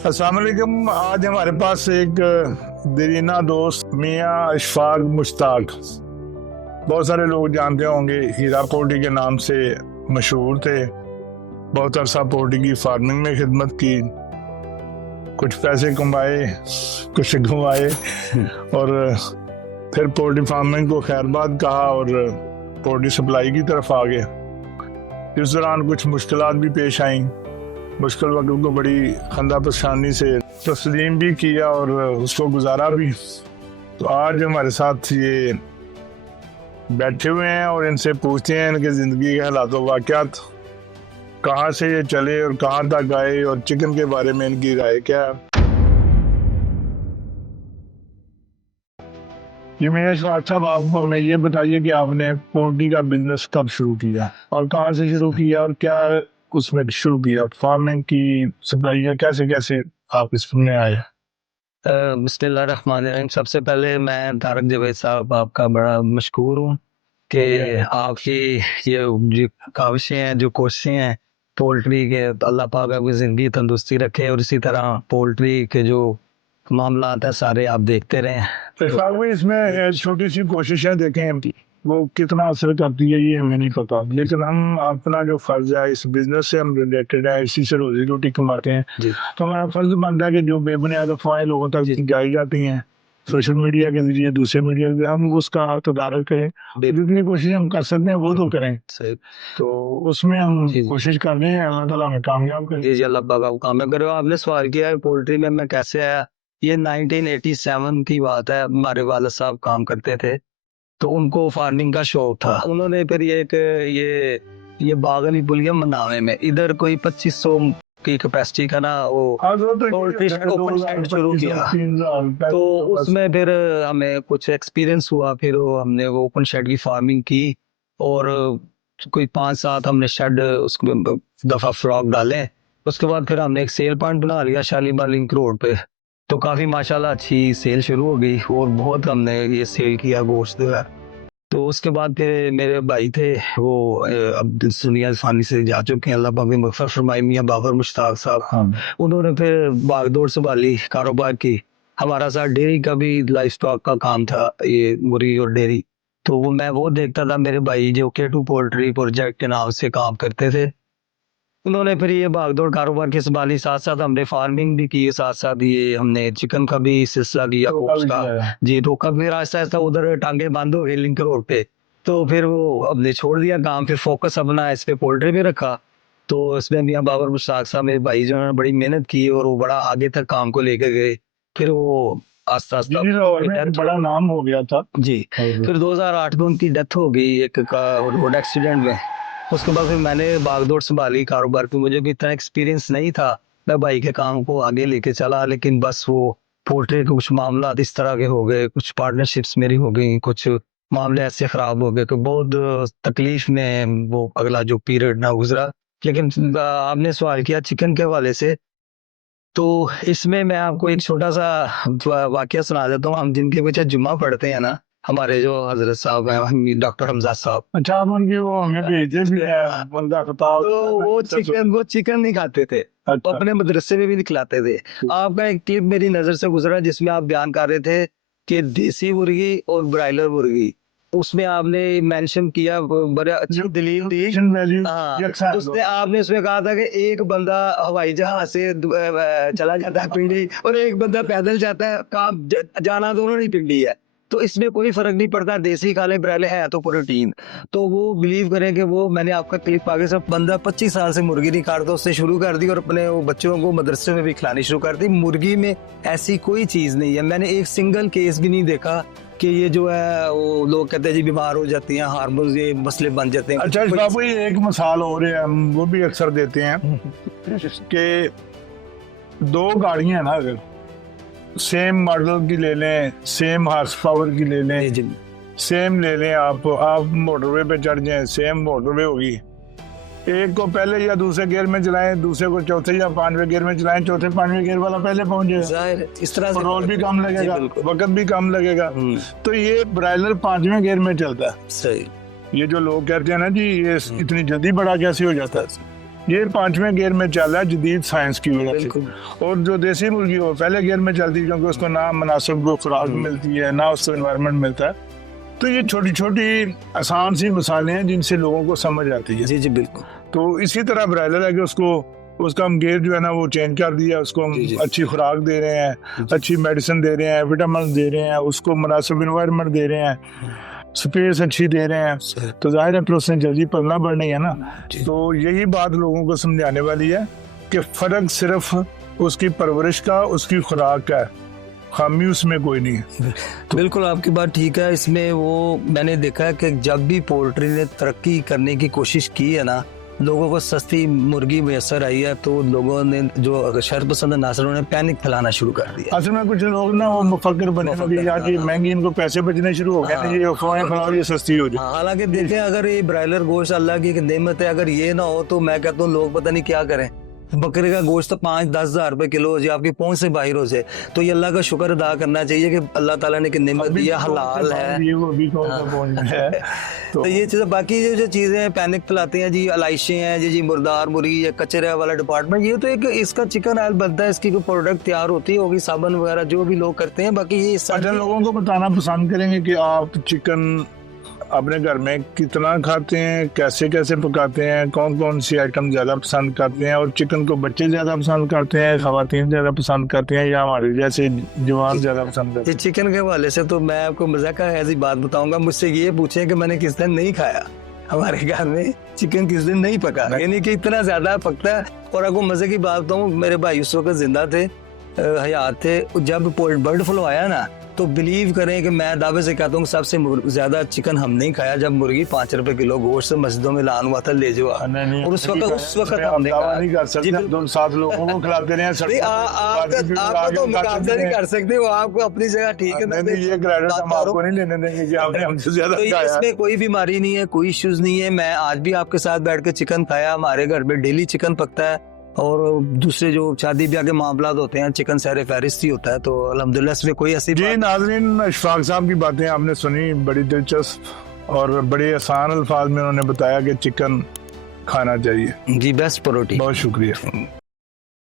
अस्सलाम वालेकुम। आज हमारे पास एक दरीना दोस्त मियाँ इशफाक मुश्ताक, बहुत सारे लोग जानते होंगे, हीरा पोल्ट्री के नाम से मशहूर थे। बहुत अरसा पोल्ट्री की फार्मिंग में खिदमत की, कुछ पैसे कमाए कुछ घुमाए और फिर पोल्ट्री फार्मिंग को खैरबाद कहा और पोल्ट्री सप्लाई की तरफ आ गए। इस दौरान कुछ मुश्किलात भी पेश आईं। मुश्किल वक्त को बड़ी खंदा परेशानी से तस्लीम भी किया और उसको गुजारा भी। तो आज हमारे साथ ये बैठे हुए हैं और इनसे पूछते हैं इनके ज़िंदगी के हालात वाक़यात, कहाँ से ये चले और कहाँ तक आए और चिकन के बारे में इनकी राय क्या है। जी मेरे साहब, आप हमें ये बताइए कि आपने पोल्ट्री का बिजनेस कब शुरू किया और कहाँ से शुरू किया और क्या उसमें शुरू किया, फार्मिंग की सप्लाई कैसे कैसे आप इसमें आए। बिस्मिल्लाहिर्रहमानिर्रहीम। सबसे पहले मैं तारक जावेद साहब आपका बड़ा मशकूर हूँ कि आपकी ये काविशें हैं, जो कोशिशें हैं पोल्ट्री के, तो अल्लाह पाक आपकी ज़िंदगी तंदुरुस्ती रखे और इसी तरह पोल्ट्री के जो मामला है सारे आप देखते रहें। इसमें छोटी सी कोशिशें देखें, वो कितना असर करती है ये हमें नहीं पता, लेकिन हम अपना जो फर्ज है, इस बिजनेस से हम रिलेटेड है, इसी से रोजी रोटी कमाते हैं, तो हमारा फर्ज बनता है कि जो बेबुनियाद अफवाहें लोगों तक जाई जाती हैं सोशल मीडिया के जरिए, दूसरे मीडिया के, हम उसका तदारक करें, जितनी कोशिश हम कर सकते हैं वो तो करें। तो उसमें हम कोशिश कर रहे हैं, अल्लाह ताला हमें कामयाब करें। जी अल्लाह पाक आपको कामयाब करे। आपने सवाल किया है पोल्ट्री में मैं कैसे आया, ये 1987 की बात है। हमारे वालिद साहब काम करते थे तो उनको फार्मिंग का शौक था। उन्होंने फिर ये बागली पुलिया मनावे में इधर कोई 2500 की कैपेसिटी का ना वो पोल्ट्री ओपन शेड शुरू किया। तो उसमें फिर हमें कुछ एक्सपीरियंस हुआ, फिर हमने वो ओपन शेड की फार्मिंग की और कोई 5-7 हमने शेड उसमें दफा फ्रॉक डाले। उसके बाद फिर हमने एक सेल पॉइंट बना लिया शालीमार लिंक रोड पे, तो काफ़ी माशाल्लाह अच्छी सेल शुरू हो गई और बहुत हमने ये सेल किया गोश्त है। तो उसके बाद फिर मेरे भाई थे वो अब दुनिया फानी से जा चुके हैं, अल्लाह पाक मग़फ़िरत फरमाए, मियाँ बाबर मुश्ताक साहब। उन्होंने फिर भागदौड़ संभाली, कारोबार की। हमारा साथ डेयरी का भी लाइफ स्टॉक का काम था, ये मुर्गी और डेयरी, तो वो देखता था। मेरे भाई जो K2 पोल्ट्री प्रोजेक्ट के नाम से काम करते थे, उन्होंने फिर ये भागदौड़ कारोबार की संभाली, साथ साथ हमने फार्मिंग भी की, साथ साथ ये हमने चिकन का भी सिलसिला लिया का जी। तो कब फिर आहिस्ता आहिस्ता उधर टांगे बंद हो गए लिंक रोड पे, तो फिर वो हमने छोड़ दिया काम, फिर फोकस अपना इस पे पोल्ट्री पे रखा। तो इसमें मियाँ बाबर मुश्ताक साहब मेरे भाई जो है बड़ी मेहनत की और वो बड़ा आगे तक काम को लेकर गए। फिर वो आस्ता आस्ता बड़ा नाम हो गया था जी। फिर 2008 में उनकी डेथ हो गई एक रोड एक्सीडेंट में। उसके बाद फिर मैंने भागदौड़ संभाली कारोबार की। मुझे भी इतना एक्सपीरियंस नहीं था, मैं भाई के काम को आगे लेके चला, लेकिन बस वो पोल्ट्री के कुछ मामला इस तरह के हो गए, कुछ पार्टनरशिप्स मेरी हो गई, कुछ मामले ऐसे खराब हो गए कि बहुत तकलीफ में वो अगला जो पीरियड ना गुजरा। लेकिन आपने सवाल किया चिकन के हवाले से, तो इसमें मैं आपको एक छोटा सा वाकया सुना देता हूँ। हम जिनके पीछे जुम्मा पढ़ते हैं ना, हमारे जो हजरत साहब हैं डॉक्टर हमजा साहब, अच्छा आप उनकी वो हमें भेजे भी है बंदा खताब, तो वो चिकन नहीं खाते थे, अच्छा। अपने मदरसे में भी नहीं खिलाते थे। आपका एक क्लिप मेरी नजर से गुजरा जिसमें आप बयान कर रहे थे कि देसी मुर्गी और ब्रायलर मुर्गी, उसमें आपने मेंशन किया, बड़ा अच्छी दलील दी। हाँ, आपने उसमें कहा था कि एक बंदा हवाई जहाज से चला जाता है पिंडी और एक बंदा पैदल जाता है, काम जाना दोनों ही पिंडी है, तो इसमें कोई फर्क नहीं पड़ता, देसी खा ले ब्रायलर है तो प्रोटीन। तो वो बिलीव करें कि वो मैंने आपका क्लिप आगे से, बंदा 25 साल से मुर्गी नहीं काटता, उससे शुरू कर दी और अपने वो बच्चों को मदरसे में भी खिलानी शुरू कर दी। मुर्गी में ऐसी कोई चीज़ नहीं है, मैंने एक सिंगल केस भी नहीं देखा कि ये जो है वो लोग कहते हैं जी बीमार हो जाती हैं, हार्मोन्स ये मसले बन जाते हैं। अच्छा बाबू, ये एक मिसाल हो रही है, हम वो भी अक्सर देते हैं कि 2 गाड़ियां ना, अगर सेम मॉडल की ले लें, सेम हार्स पावर की ले लें, सेम ले लें, आप मोटरवे पे चढ़ जाएं, सेम मोटरवे होगी, एक को पहले या दूसरे गियर में चलाएं, दूसरे को चौथे या 5वें गियर में चलाएं, चौथे 5वें गियर वाला पहले पहुंच जाएगा, इस तरह से पेट्रोल भी कम लगेगा, वक्त भी कम लगेगा। तो ये ब्रायलर 5वें गियर में चलता है। सही। ये जो लोग कहते हैं ना जी ये इतनी जल्दी बड़ा कैसे हो जाता है, ये 5वें गियर में चल रहा है जदीद साइंस की वजह बिल्कुल। से। और जो देसी मुर्गी वो पहले गियर में चलती है, क्योंकि उसको ना मुनासिब को खुराक मिलती है, ना उसको एनवायरनमेंट मिलता है। तो ये छोटी छोटी आसान सी मिसालें हैं जिनसे लोगों को समझ आती है। जी जी बिल्कुल। तो इसी तरह ब्रायलर है कि उसका हम गियर जो है ना वो चेंज कर दिया, उसको हम जी, जी। अच्छी खुराक दे रहे हैं, अच्छी मेडिसिन दे रहे हैं, विटामिन दे रहे हैं, उसको मुनासिब एनवायरनमेंट दे रहे हैं, स्पेस अच्छी दे रहे हैं, तो जाहिर है फिर उसने जल्दी पलना बढ़नी है ना। तो यही बात लोगों को समझाने वाली है कि फर्क सिर्फ उसकी परवरिश का, उसकी खुराक का है, खामी उसमें कोई नहीं है। बिल्कुल आपकी बात ठीक है। इसमें वो मैंने देखा है कि जब भी पोल्ट्री ने तरक्की करने की कोशिश की है ना, लोगों को सस्ती मुर्गी मैसर आई है, तो लोगों ने जो शरपसंद नासर उन्होंने पैनिक फैलाना शुरू कर दिया। असल में कुछ लोग ना वो मुफक्किर बने कि यार ये महंगी, इनको पैसे बचने शुरू हो गए ना, ये अफवाहें फैलाओ, ये सस्ती हो जाए। हालांकि देखें, अगर ये ब्रायलर गोश्त अल्लाह की एक नेमत है, अगर ये ना हो तो मैं कहता हूँ लोग पता नहीं क्या करें। बकरे का गोश्त तो 5-10 हज़ार रुपए किलो हो जाए, आपकी पहुंच से बाहर हो जाए, तो ये अल्लाह का शुक्र अदा करना चाहिए कि अल्लाह ताला ने एक नेमत दी है, हलाल है। ये वो भी कौन सा पहुंच है। तो ये चीज़ें, बाकी जो चीज़ें पैनिक फैलाती हैं जी, अलाइशें हैं जी, मुर्दार मुर्गी या कचरे वाला डिपार्टमेंट, ये तो एक इसका चिकन ऑयल बनता है, इसकी कोई प्रोडक्ट तैयार होती होगी, साबुन वगैरह जो भी लोग करते हैं। बाकी ये अच्छा, लोगों को बताना पसंद करेंगे कि आप चिकन अपने घर में कितना खाते हैं, कैसे कैसे पकाते हैं, कौन कौन सी आइटम ज़्यादा पसंद करते हैं, और चिकन को बच्चे ज़्यादा पसंद करते हैं, ख़वातीन ज़्यादा पसंद करते हैं, या हमारे जैसे जवान ज़्यादा पसंद करते ये चिकन के हवाले से तो मैं आपको मज़ाक ऐसी बात बताऊंगा। मुझसे ये पूछें कि मैंने किस दिन नहीं खाया, हमारे घर में चिकन किस दिन नहीं पका, यानी कि इतना ज़्यादा पकता है। और आपको मज़े की बात बताऊँ, मेरे भाई उस वक्त जिंदा थे, हयात थे, जब बर्ड फ्लू आया ना, तो बिलीव करें कि मैं दावे से कहता हूँ सबसे ज्यादा चिकन हम नहीं खाया, जब मुर्गी 5 रुपए किलो गोश्त मस्जिदों में लान हुआ था, ले जो। और उस वक्त हमने नहीं कर सकते, तुम 7 लोगों को खिलाते रहे। आप तो मुकाबला नहीं कर सकते, वो आपको अपनी जगह ठीक है। ये क्रेडिट हम आपको नहीं लेने देंगे कि आपने हमसे ज्यादा खाया। इसमें कोई बीमारी नहीं है, कोई इश्यूज नहीं है। मैं आज भी आपके साथ बैठ के चिकन खाया, हमारे घर में डेली चिकन पकता है, और दूसरे जो शादी ब्याह के मामला होते हैं चिकन सहरे फहरिस्त ही होता है, तो अल्हम्दुलिल्लाह इसमें कोई ऐसी जी। नाज़रीन, इशफाक साहब की बातें आपने सुनी, बड़ी दिलचस्प और बड़े आसान अल्फाज में उन्होंने बताया कि चिकन खाना चाहिए। जी, बेस्ट प्रोटीन। बहुत शुक्रिया।